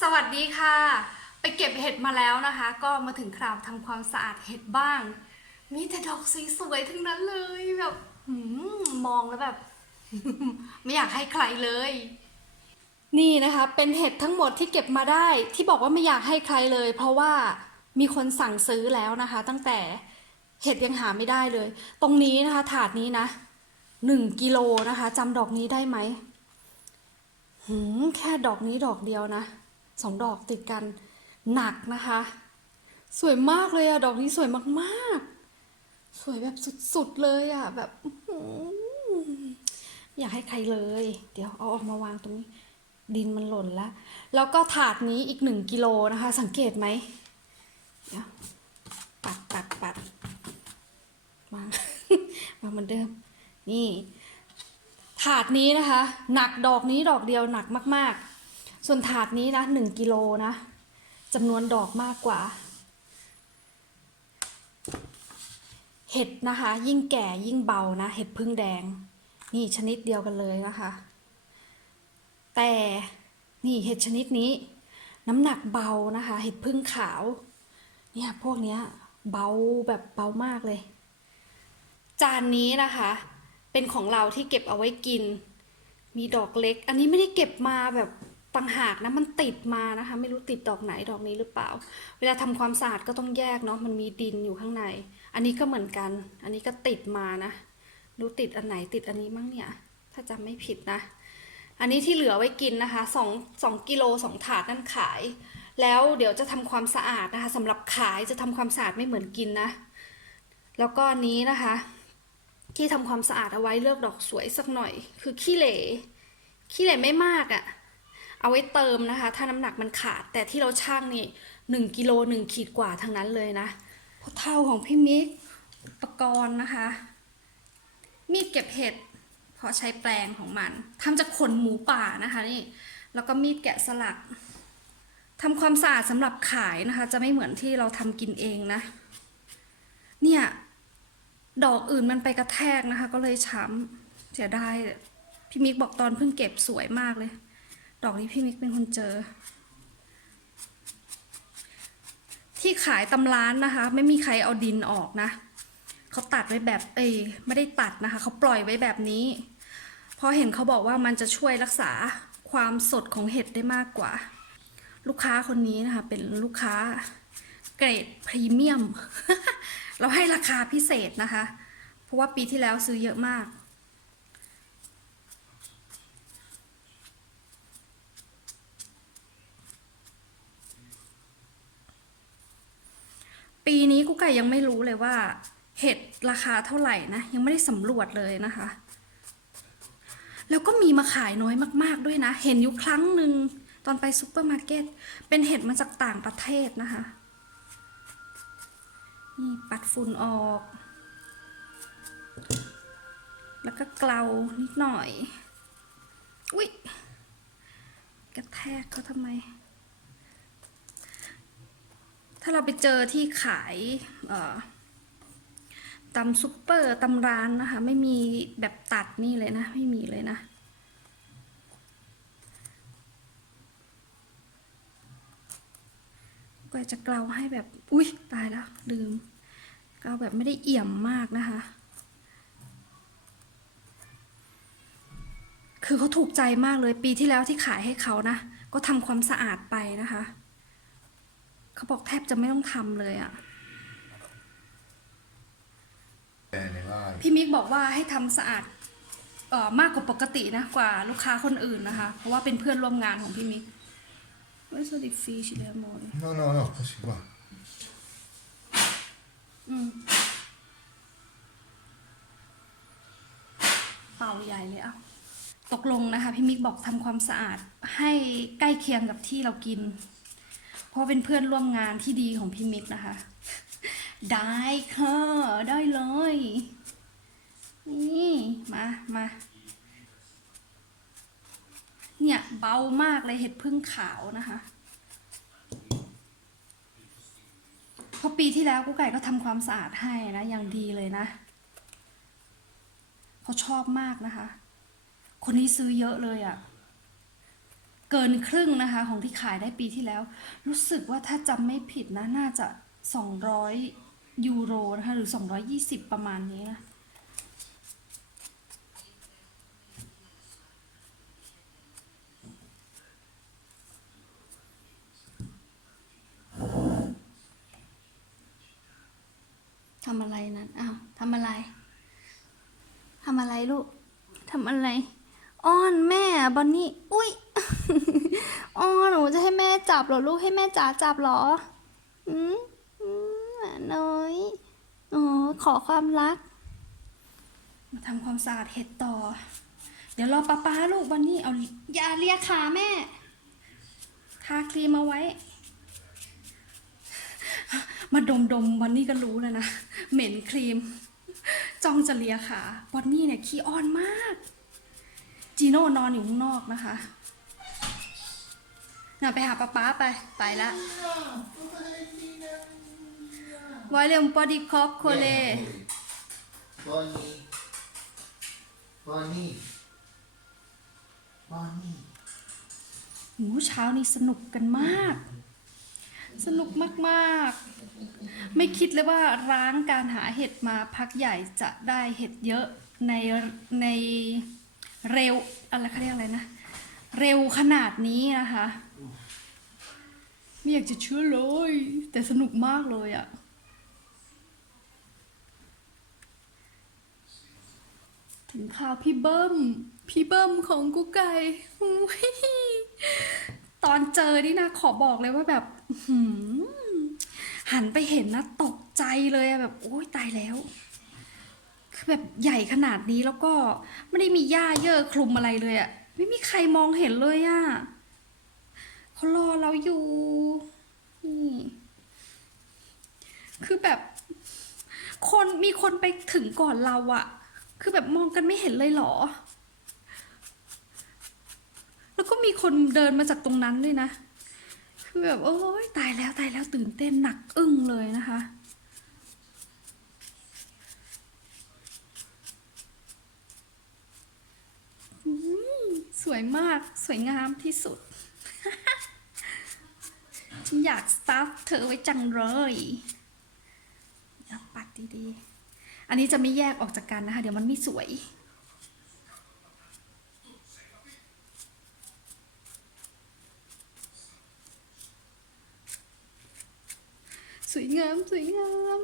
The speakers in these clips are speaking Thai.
สวัสดีค่ะ ไปเก็บเห็ดมาแล้วนะคะ ก็มาถึงคราวทำความสะอาดเห็ดบ้าง มีแต่ดอกสวยๆทั้งนั้นเลยแบบมองแล้วแบบ ไม่อยากให้ใครเลย นี่นะคะเป็นเห็ดทั้งหมดที่เก็บมาได้ ที่บอกว่าไม่อยากให้ใครเลย เพราะว่ามีคนสั่งซื้อแล้วนะคะ ตั้งแต่เห็ดยังหาไม่ได้เลย ตรงนี้นะคะ ถาดนี้นะหนึ่งกิโลนะคะจำดอกนี้ได้ไหมหืมแค่ดอกนี้ดอกเดียวนะ สองดอกติดกันหนักนะคะ สวยมากเลยอะดอกนี้สวยมากๆ สวยแบบสุดๆเลยอะแบบอยากให้ใครเลย เดี๋ยวเอาออกมาวางตรงนี้ ดินมันหล่นแล้ว แล้วก็ถาดนี้อีกหนึ่งกิโลนะคะ สังเกตไหมปัดปัดปัดวางวางเหมือนเดิม นี่ ถาดนี้นะคะ หนักดอกนี้ดอกเดียวหนักมาก ๆ ส่วนถาดนี้นะหนึ่งกิโลนะจำนวนดอกมากกว่า เห็ดนะคะ ยิ่งแก่ยิ่งเบานะ เห็ดพึ่งแดง นี่ชนิดเดียวกันเลยนะคะ แต่นี่เห็ดชนิดนี้ น้ำหนักเบานะคะ เห็ดพึ่งขาว เนี่ยพวกเนี้ยเบาแบบเบามากเลย จานนี้นะคะ เป็นของเราที่เก็บเอาไว้กิน มีดอกเล็ก อันนี้ไม่ได้เก็บมาแบบ ต่างหากนะมันติดมานะคะ ไม่รู้ติดดอกไหนดอกนี้หรือเปล่า เวลาทำความสะอาดก็ต้องแยกเนาะมันมีดินอยู่ข้างใน อันนี้ก็เหมือนกัน อันนี้ก็ติดมานะรู้ติดอันไหนติดอันนี้มั้งเนี่ย ถ้าจำไม่ผิดนะ อันนี้ที่เหลือไว้กินนะคะสองสองกิโลสองถาดนั่นขาย แล้วเดี๋ยวจะทำความสะอาดนะคะสำหรับขายจะทำความสะอาดไม่เหมือนกินนะ แล้วก็นนี้นะคะ ที่ทำความสะอาดเอาไว้เลือกดอกสวยสักหน่อย คือขี้เหร่ขี้เหร่ไม่มากอะ่ะ เอาไว้เติมนะคะ ถ้าน้ำหนักมันขาด แต่ที่เราช่างนี่หนึ่งกิโลหนึ่งขีดกว่าทั้งนั้นเลยนะพอเท่าของพี่มิกอุปกรณ์นะคะ มีดเก็บเห็ดเพราะใช้แปลงของมันทำจากขนหมูป่านะคะนี่แล้วก็มีดแกะสลักทำความสะอาดสำหรับขายนะคะ จะไม่เหมือนที่เราทำกินเองนะ เนี่ยดอกอื่นมันไปกระแทกนะคะ ก็เลยช้ำเสียดายพี่มิกบอกตอนเพิ่งเก็บสวยมากเลย ดอกนี้พี่มิกเป็นคนเจอ ที่ขายตำร้านนะคะ ไม่มีใครเอาดินออกนะเขาตัดไว้แบบเอยไม่ได้ตัดนะคะเขาปล่อยไว้แบบนี้ เพราะเห็นเขาบอกว่ามันจะช่วยรักษาความสดของเห็ดได้มากกว่า ลูกค้าคนนี้นะคะเป็นลูกค้าเกรดพรีเมียม เราให้ราคาพิเศษนะคะ เพราะว่าปีที่แล้วซื้อเยอะมาก ปีนี้กุ๊กไก่ยังไม่รู้เลยว่า เห็ดราคาเท่าไหร่นะ ยังไม่ได้สำรวจเลยนะคะ แล้วก็มีมาขายน้อยมาก ๆด้วยนะ เห็นอยู่ครั้งหนึ่งตอนไปซูเปอร์มาร์เก็ตเป็นเห็ดมาจากต่างประเทศนะคะ นี่ปัดฝุ่นออก แล้วก็เกลานิดหน่อย อุ๊ย กระแทกเขาทำไม ถ้าเราไปเจอที่ขายตำซุปเปอร์ตำร้านนะคะ ไม่มีแบบตัดนี่เลยนะ ไม่มีเลยนะ ก็จะเกลาให้แบบ อุ๊ยตายแล้ว ลืม เกลาแบบไม่ได้เอี่ยมมากนะคะ คือเขาถูกใจมากเลยปีที่แล้วที่ขายให้เขานะ ก็ทำความสะอาดไปนะคะ เขาบอกแทบจะไม่ต้องทำเลยอะ่ะแต่ในว่าพี่มิกบอกว่าให้ทำสะอาดเอ่อมากกว่าปกตินะกว่าลูกค้าคนอื่นนะคะ เพราะว่าเป็นเพื่อนร่วมงานของพี่มิก Where's the fish lemon no no no ก็ชิว่าอืมเป่าใหญ่เลยอะตกลงนะคะพี่มิกบอกทำความสะอาดให้ใกล้เคียงกับที่เรากิน เพราะเป็นเพื่อนร่วมงานที่ดีของพี่มิกนะคะ ได้ค่ะ ได้เลย นี่มามาเนี่ยเบามากเลยเห็ดพึ่งขาวนะคะพราะปีที่แล้วกุ๊กไก่ก็ทำความสะอาดให้นะอย่างดีเลยนะเขาชอบมากนะคะ คนนี้ซื้อเยอะเลยอะ่ะ เกินครึ่งนะคะของที่ขายได้ปีที่แล้ว รู้สึกว่าถ้าจำไม่ผิดนะน่าจะ 200 ยูโรนะคะหรือ 220 ประมาณนี้นะทำอะไรนั้นอ้าวทำอะไรทำอะไรลูกทำอะไร อ้อนแม่บอนนี่ อุ้ย อ้อหนูจะให้แม่จับเหรอลูกให้แม่จ๋าจับเหรออืมอืมอะน้อยอ๋อขอความรัก มาทำความสะอาดเห็ดต่อ เดี๋ยวรอป้าป้าลูกบอนนี่เอายาเลียขาแม่ทาครีมเอาไว้ มาดมดมๆบอนนี่ก็รู้แล้วนะ เหม็นครีม จ้องจะเลียขาบอนนี่เนี่ยขี้อ้อนมาก จีโน่นอนอยู่ข้างนอกนะคะ น่ะไปหาป๊าป๊าไป ไปละวอยเลมปอดีคอปโคเล Bonnie. Bonnie. Bonnie. หูเช้านี้สนุกกันมาก สนุกมากๆ ไม่คิดเลยว่าร้างการหาเห็ดมาพักใหญ่จะได้เห็ดเยอะในในเร็วอะไรเขาเรียกอะไรนะ เร็วขนาดนี้นะคะ ไม่อยากจะเชื่อเลย แต่สนุกมากเลยอะถึงข่าวพี่เบิ้ม พี่เบิ้มของกุ๊กไก่ตอนเจอนี่นะ ขอบอกเลยว่าแบบห,หันไปเห็นนะตกใจเลยอะแบบ โอ้ยตายแล้ว คือแบบใหญ่ขนาดนี้แล้วก็ไม่ได้มีหญ้าเยอะคลุมอะไรเลยอะไม่มีใครมองเห็นเลยอะ เขารอเราอยู่นี่คือแบบ คนมีคนไปถึงก่อนเราอะคือแบบมองกันไม่เห็นเลยเหรอ แล้วก็มีคนเดินมาจากตรงนั้นด้วยนะ คือแบบโอ้ยตายแล้วตายแล้วตื่นเต้นหนักอึ้งเลยนะคะสวยมากสวยงามที่สุด ฉันอยากสตาร์ฟเธอไว้จังเลยปัดดีๆ อันนี้จะไม่แยกออกจากกันนะคะ เดี๋ยวมันไม่สวย สวยงาม สวยงาม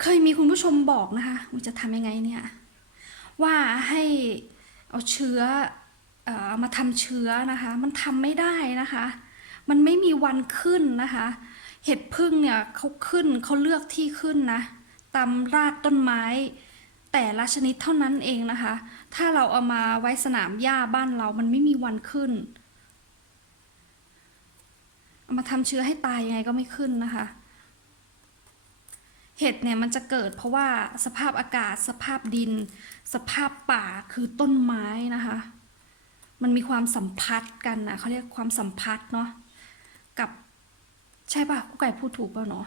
เคยมีคุณผู้ชมบอกนะคะว่าจะทำยังไงเนี่ย ว่าให้เอาเชื้อ มาทำเชื้อนะคะ มันทำไม่ได้นะคะ มันไม่มีวันขึ้นนะคะ เห็ดพึ่งเนี่ยเขาขึ้นเขาเลือกที่ขึ้นนะตามรากต้นไม้ แต่ละชนิดเท่านั้นเองนะคะ ถ้าเราเอามาไว้สนามหญ้าบ้านเรามันไม่มีวันขึ้นเอามาทำเชื้อให้ตายยังไงก็ไม่ขึ้นนะคะ เห็ดเนี่ยมันจะเกิดเพราะว่าสภาพอากาศสภาพดิน สภาพป่าคือต้นไม้นะคะ มันมีความสัมพัทธ์กันนะเขาเรียกความสัมพัทธ์เนาะกับใช่ป่ะกูไก่พูดถูกป่ะเนาะ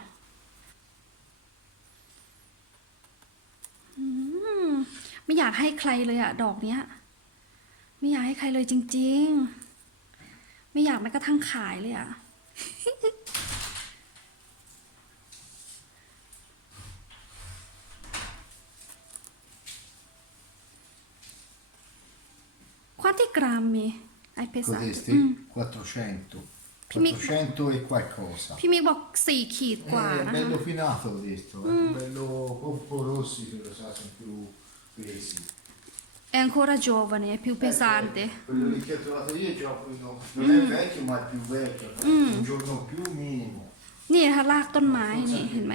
ไม่อยากให้ใครเลยอะดอกเนี้ย ไม่อยากให้ใครเลยจริง ๆ ไม่อยากแม้กระทั่งขายเลยอะ Quanti grammi hai pesato? Codesti? อืม 400. Più mi- 400 e qualcosa. พี่มิกบอกสี่ขีดกว่า Eh, นะคะ bello finato questo, eh. bello poco rossi se lo sa, sono più pesi. È ancora giovane, è più pesante. Eh, quello lì che ho trovato io è già quello, non è vecchio ma è più vecchio, un giorno più minimo. นี่นะคะรากต้นไม้นี่เห็นไหม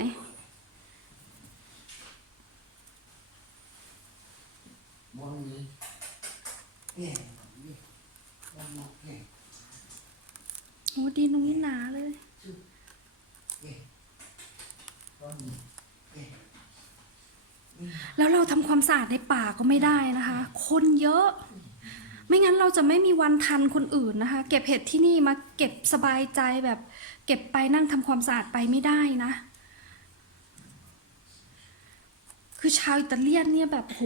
โอ้ดินตรงนี้หนาเลย แล้วเราทำความสะอาดในป่าก็ไม่ได้นะคะ คนเยอะ ไม่งั้นเราจะไม่มีวันทันคนอื่นนะคะ เก็บเห็ดที่นี่มาเก็บสบายใจแบบ เก็บไปนั่งทำความสะอาดไปไม่ได้นะ คือชาวอิตาเลียนเนี่ยแบบโห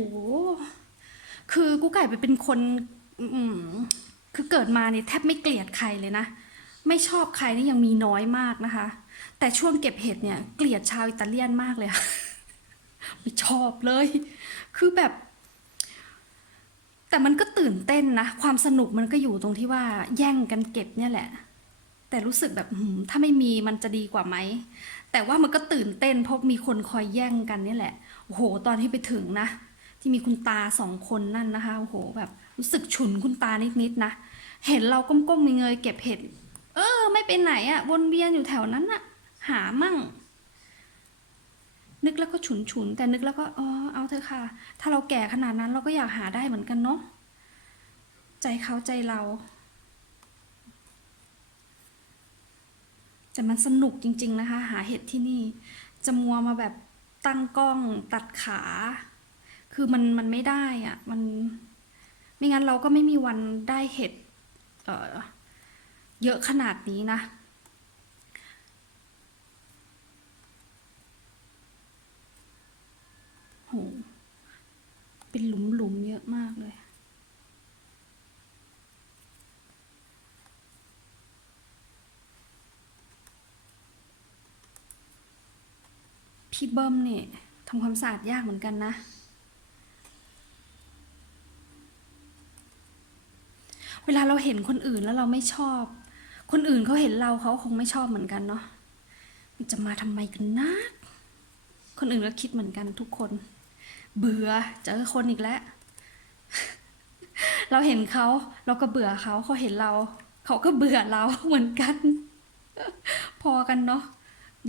คือกูไก่ไปเป็นคนอืมคือเกิดมาเนี่ยแทบไม่เกลียดใครเลยนะ ไม่ชอบใครนี่ยังมีน้อยมากนะคะ แต่ช่วงเก็บเห็ดเนี่ย เกลียดชาวอิตาเลียนมากเลยไม่ชอบเลย คือแบบ แต่มันก็ตื่นเต้นนะ ความสนุกมันก็อยู่ตรงที่ว่าแย่งกันเก็บเนี่ยแหละ แต่รู้สึกแบบถ้าไม่มีมันจะดีกว่าไหม แต่ว่ามันก็ตื่นเต้นเพราะมีคนคอยแย่งกันเนี่ยแหละโอ้โห ตอนที่ไปถึงนะ ที่มีคุณตาสองคนนั่นนะคะโอ้โหแบบรู้สึกฉุนคุณตานิดๆนะเห็นเราก้มๆเงยเก็บเห็ดเออ ไม่ไปไหนอะวนเวียนอยู่แถวนั้นอะหามั่ง นึกแล้วก็ฉุนฉุนแต่นึกแล้วก็อ๋อเอาเถอะค่ะ ถ้าเราแก่ขนาดนั้นเราก็อยากหาได้เหมือนกันเนาะใจเขาใจเรา แต่มันสนุกจริง ๆ นะคะ หาเห็ดที่นี่ จะมัวมาแบบตั้งกล้องตัดขา คือมันมันไม่ได้อะมันไม่งั้นเราก็ไม่มีวันได้เห็ดเออเยอะขนาดนี้นะ โห เป็นหลุมหลุมๆเยอะมากเลยพี่เบิ้มเนี่ยทำความสะอาดยากเหมือนกันนะ เวลาเราเห็นคนอื่นแล้วเราไม่ชอบ คนอื่นเขาเห็นเราเขาคงไม่ชอบเหมือนกันเนาะมันจะมาทำไมกันนะคนอื่นก็คิดเหมือนกันทุกคน เบื่อเจอคนอีกแล้ว เราเห็นเขาเราก็เบื่อเขาเขาเห็นเรา เขาก็เบื่อเราเหมือนกัน พอกันเนาะ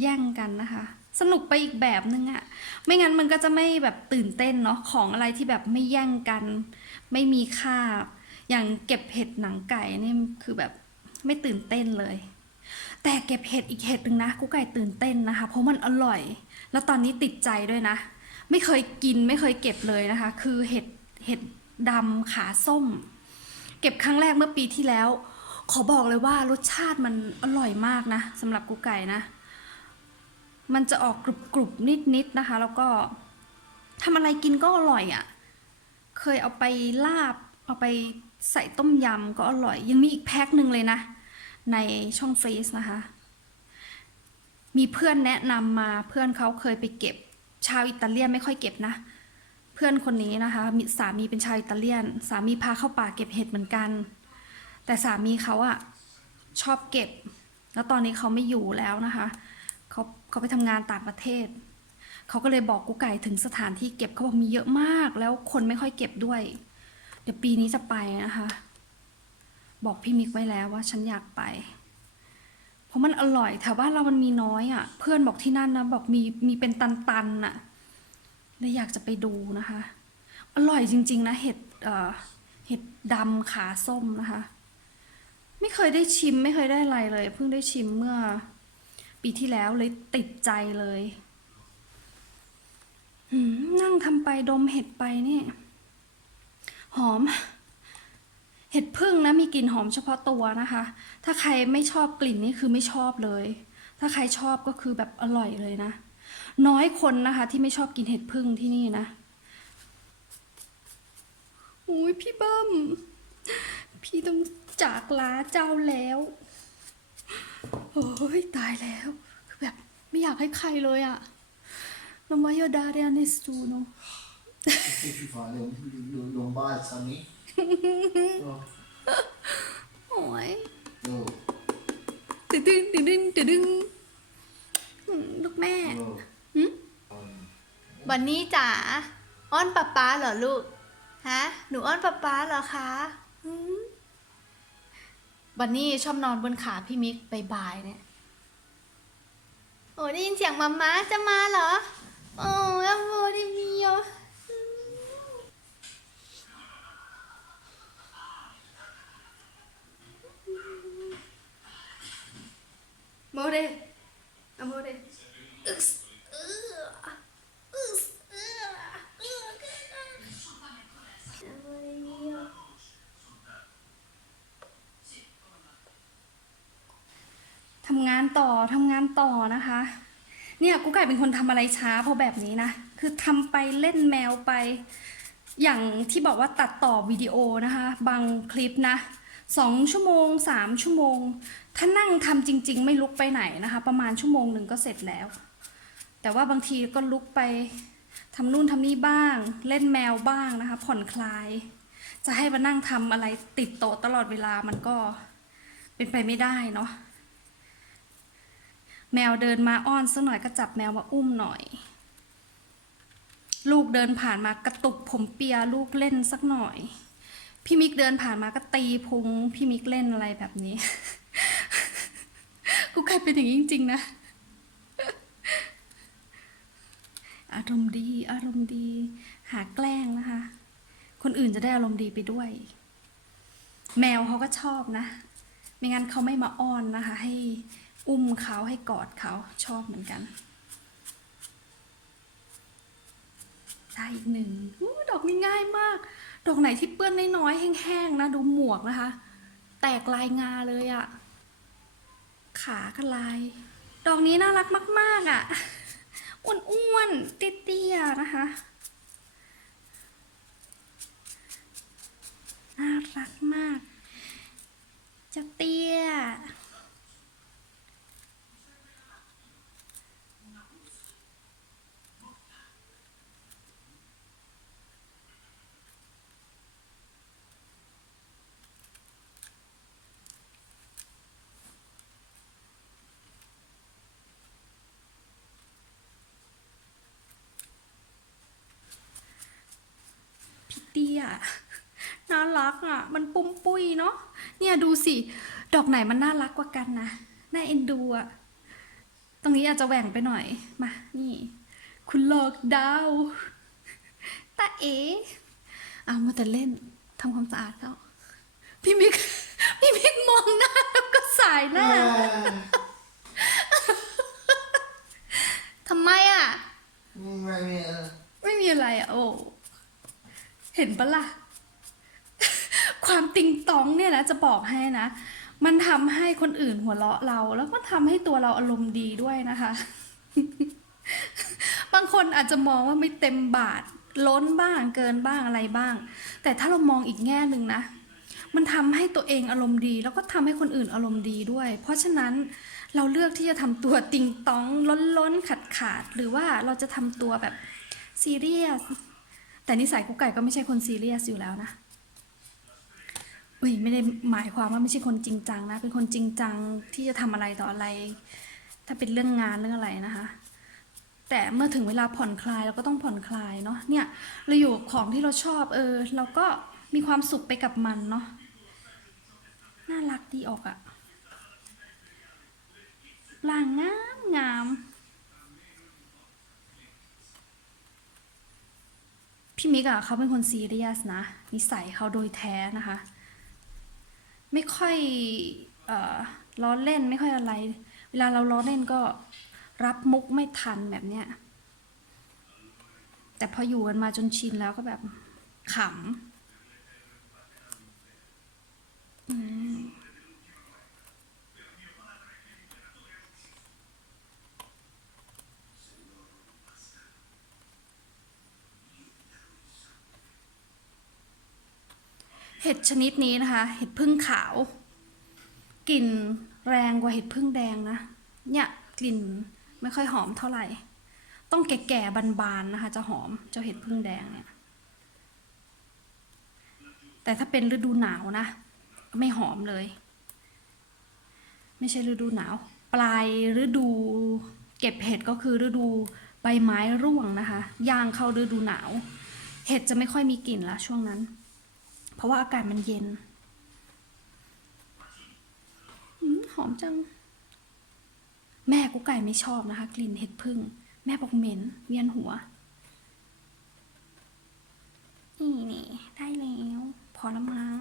แย่งกันนะคะ สนุกไปอีกแบบนึงอะไม่งั้นมันก็จะไม่แบบตื่นเต้นเนาะของอะไรที่แบบไม่แย่งกัน ไม่มีค่า อย่างเก็บเห็ดหนังไก่นี่คือแบบไม่ตื่นเต้นเลย แต่เก็บเห็ดอีกเห็ดหนึ่งนะกุ๊กไก่ตื่นเต้นนะคะ เพราะมันอร่อย แล้วตอนนี้ติดใจด้วยนะ ไม่เคยกินไม่เคยเก็บเลยนะคะ คือเห็ดเห็ดดำขาส้ม เก็บครั้งแรกเมื่อปีที่แล้ว ขอบอกเลยว่ารสชาติมันอร่อยมากนะสำหรับกุ๊กไก่นะ มันจะออกกรุบกรุบนิดนิดๆนะคะ แล้วก็ทำอะไรกินก็อร่อยอะ่ะ เคยเอาไปลาบเอาไป ใส่ต้มยำก็อร่อย ยังมีอีกแพ็คหนึ่งเลยนะ ในช่องเฟซนะคะ มีเพื่อนแนะนำมาเพื่อนเขาเคยไปเก็บ ชาวอิตาเลียนไม่ค่อยเก็บนะ เพื่อนคนนี้นะคะมีสามีเป็นชาวอิตาเลียน สามีพาเข้าป่าเก็บเห็ดเหมือนกัน แต่สามีเขาอะชอบเก็บ แล้วตอนนี้เขาไม่อยู่แล้วนะคะเขาเขาไปทำงานต่างประเทศเขาก็เลยบอกกุ๊กไก่ถึงสถานที่เก็บเขาบอกมีเยอะมาก แล้วคนไม่ค่อยเก็บด้วย ดี๋ยวปีนี้จะไปนะคะ บอกพี่มิกไว้แล้วว่าฉันอยากไป เพราะมันอร่อยแถวบ้านเรามันมีน้อยอะ่ะ เพื่อนบอกที่นั่นนะบอกมีมีเป็นตันๆน่ะเลยอยากจะไปดูนะคะ อร่อยจริง ๆ นะ เห็ดเอ่อเห็ดดำขาส้มนะคะ ไม่เคยได้ชิมไม่เคยได้อะไรเลย เพิ่งได้ชิมเมื่อ ปีที่แล้วเลยติดใจเลยนั่งทำไปดมเห็ดไปนี่ หอม เห็ดพึ่งนะมีกลิ่นหอมเฉพาะตัวนะคะ ถ้าใครไม่ชอบกลิ่นนี่คือไม่ชอบเลย ถ้าใครชอบก็คือแบบอร่อยเลยนะ น้อยคนนะคะ ที่ไม่ชอบกินเห็ดพึ่งที่นี่นะอุ้ยพี่เบิ้มพี่ต้องจากลาเจ้าแล้วโอ้ยตายแล้วคือแบบไม่อยากให้ใครเลยอะ Non voglio dare a nessuno. Che ci fa? Non, non, non balsami? No. โอ้ย No. ตึดึงตึดึงตึดึงอืมลูกแม่ No. วันนี้จ๋าอ้อนป๊าป๊าเหรอลูก ฮะ หนูอ้อนป๊าป๊าเหรอคะหืมวันนี้ชอบนอนบนขาพี่มิกบ่ายๆเนี่ย โอ้ได้ยินเสียงมาม่าจะมาเหรอ โอ้ยอโมดิมิโอโมเดอโมเดอึก ส์เอื้ออึกส์เอื้อเอื้ออโมเดมิโอทำงานต่อทำงานต่อนะคะ เนี่ยกูไก่เป็นคนทำอะไรช้าเพราะแบบนี้นะ คือทำไปเล่นแมวไป อย่างที่บอกว่าตัดต่อวิดีโอนะคะ บางคลิปนะ สองชั่วโมงสามชั่วโมง ถ้านั่งทำจริง ๆ ไม่ลุกไปไหนนะคะ ประมาณชั่วโมงหนึ่งก็เสร็จแล้ว แต่ว่าบางทีก็ลุกไปทำนู่นทำนี่บ้าง เล่นแมวบ้างนะคะ ผ่อนคลาย จะให้มานั่งทำอะไรติดโต๊ะตลอดเวลามันก็เป็นไปไม่ได้เนาะแมวเดินมาอ้อนสักหน่อยก็จับแมวมาอุ้มหน่อย ลูกเดินผ่านมากระตุกผมเปียลูกเล่นสักหน่อย พี่มิกเดินผ่านมาก็ตีพุงพี่มิกเล่นอะไรแบบนี้ กูกลายเป็นอย่างนี้จริงๆนะ อารมณ์ดี อารมณ์ดี หาแกล้งนะคะ คนอื่นจะได้อารมณ์ดีไปด้วย แมวเขาก็ชอบนะ ไม่งั้นเขาไม่มาอ้อนนะคะ ให้อุ้มเขาให้กอดเขาชอบเหมือนกัน ได้อีกหนึ่งอดอกนี้ง่ายมาก ดอกไหนที่เปื้อนน้อยๆแห้งๆนะดูหมวกนะคะ แตกลายงาเลยอะขาก็ลาย ดอกนี้น่ารักมาก ๆอะอ้วนๆเตี้ยๆนะคะน่ารักมากเจ้าเตี้ย พี่เตี้ยน่ารักอะ มันปุ้มปุ้ยเนาะเนี่ยดูสิ ดอกไหนมันน่ารักกว่ากันนะน่าเอ็นดูอะ ตรงนี้อาจจะแหว่งไปหน่อย มา นี่ คุณหลอกดาวตาเอ๋เอามาแต่เล่นทำความสะอาดแล้วพี่มิกพี่มิกมองหน้าแล้วก็สายหน้า ทำไมอะ ไม่มีอะไร ไม่มีอะไรอะ โอ้ เห็นปะล่ะ ความติงตองเนี่ยนะจะบอกให้นะ มันทำให้คนอื่นหัวเราะเรา แล้วก็ทำให้ตัวเราอารมณ์ดีด้วยนะคะ บางคนอาจจะมองว่าไม่เต็มบาท ล้นบ้างเกินบ้างอะไรบ้าง แต่ถ้าเรามองอีกแง่หนึ่งนะมันทำให้ตัวเองอารมณ์ดี แล้วก็ทำให้คนอื่นอารมณ์ดีด้วย เพราะฉะนั้นเราเลือกที่จะทำตัวติงตองล้นล้นขาดขาดหรือว่าเราจะทำตัวแบบซีเรียส แต่นิสัยกุ๊กไก่ก็ไม่ใช่คนซีเรียสอยู่แล้วนะอุ้ยไม่ได้หมายความว่าไม่ใช่คนจริงจังนะ เป็นคนจริงจังที่จะทำอะไรต่ออะไร ถ้าเป็นเรื่องงานเรื่องอะไรนะคะ แต่เมื่อถึงเวลาผ่อนคลายเราก็ต้องผ่อนคลายเนาะเนี่ยเราอยู่ของที่เราชอบเออ เราก็มีความสุขไปกับมันเนาะน่ารักดีออกอะล่างงามงาม พี่มิกอะเขาเป็นคนซีเรียสนะ นิสัยเขาโดยแท้นะคะ ไม่ค่อยเอ่อล้อเล่นไม่ค่อยอะไร เวลาเราล้อเล่นก็รับมุกไม่ทันแบบเนี้ยแต่พออยู่กันมาจนชินแล้วก็แบบขำอืมเห็ด ชนิดนี้นะคะ เห็ดพึ่งขาว กลิ่นแรงกว่าเห็ดพึ่งแดงนะ เนี่ยกลิ่นไม่ค่อยหอมเท่าไหร่ ต้องแก่ๆบานๆนะคะ จะหอมเจ้าเห็ดพึ่งแดงเนี่ย แต่ถ้าเป็นฤดูหนาวนะ ไม่หอมเลย ไม่ใช่ฤดูหนาว ปลายฤดูเก็บเห็ดก็คือฤดูใบไม้ร่วงนะคะ ย่างเข้าฤดูหนาว เห็ดจะไม่ค่อยมีกลิ่นละช่วงนั้น เพราะว่าอากาศมันเย็นอืมหอมจัง แม่กุ๊กไก่ไม่ชอบนะคะ กลิ่นเห็ดพึ่ง แม่บอกเหม็น เวียนหัว นี่นี่ได้แล้ว พอแล้วมั้ง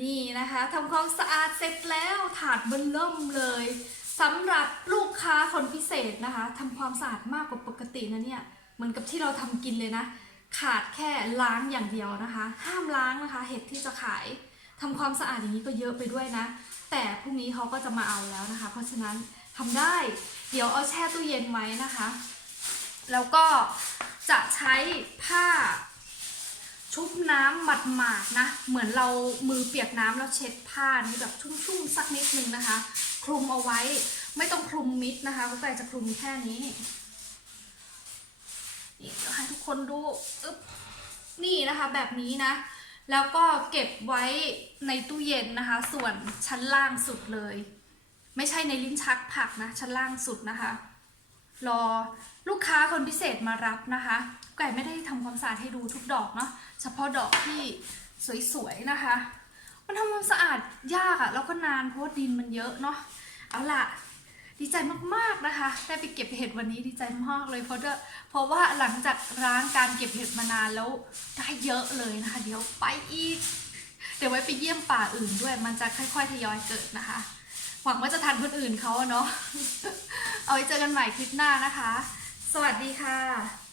นี่นะคะทำความสะอาดเสร็จแล้วถาดเบนเริ่มเลย สำหรับลูกค้าคนพิเศษนะคะทำความสะอาดมากกว่าปกตินะเนี่ยเหมือนกับที่เราทำกินเลยนะ ขาดแค่ล้างอย่างเดียวนะคะ ห้ามล้างนะคะ เห็ดที่จะขายทำความสะอาดอย่างนี้ก็เยอะไปด้วยนะ แต่พรุ่งนี้เขาก็จะมาเอาแล้วนะคะ เพราะฉะนั้นทำได้เดี๋ยวเอาแช่ตู้เย็นไว้นะคะ แล้วก็จะใช้ผ้าชุบน้ำหมาดๆนะ เหมือนเรามือเปียกน้ำแล้วเช็ดผ้านี่แบบชุ่มๆสักนิดนึงนะคะ คลุมเอาไว้ ไม่ต้องคลุมมิดนะคะกุ๊กไก่จะคลุมแค่นี้นี่เดี๋ยวให้ทุกคนดูอึ๊บนี่นะคะแบบนี้นะ แล้วก็เก็บไว้ในตู้เย็นนะคะ ส่วนชั้นล่างสุดเลย ไม่ใช่ในลิ้นชักผักนะ ชั้นล่างสุดนะคะ รอลูกค้าคนพิเศษมารับนะคะไก่ไม่ได้ทำความสะอาดให้ดูทุกดอกเนาะเฉพาะดอกที่สวยๆนะคะ มันทำความสะอาดยากอะแล้วก็นานเพราะว่าดินมันเยอะเนาะเอาล่ะดีใจมากๆนะคะได้ไปเก็บเห็ดวันนี้ดีใจมากเลยเพราะเดอเพราะว่าหลังจากร้างการเก็บเห็ดมานานแล้วได้เยอะเลยนะคะ เดี๋ยวไปอีกเดี๋ยวไว้ไปเยี่ยมป่าอื่นด้วย มันจะค่อย ๆทยอยเกิดนะคะ หวังว่าจะทันคนอื่นเขาเนาะเอาไว้เจอกันใหม่คลิปหน้านะคะ สวัสดีค่ะ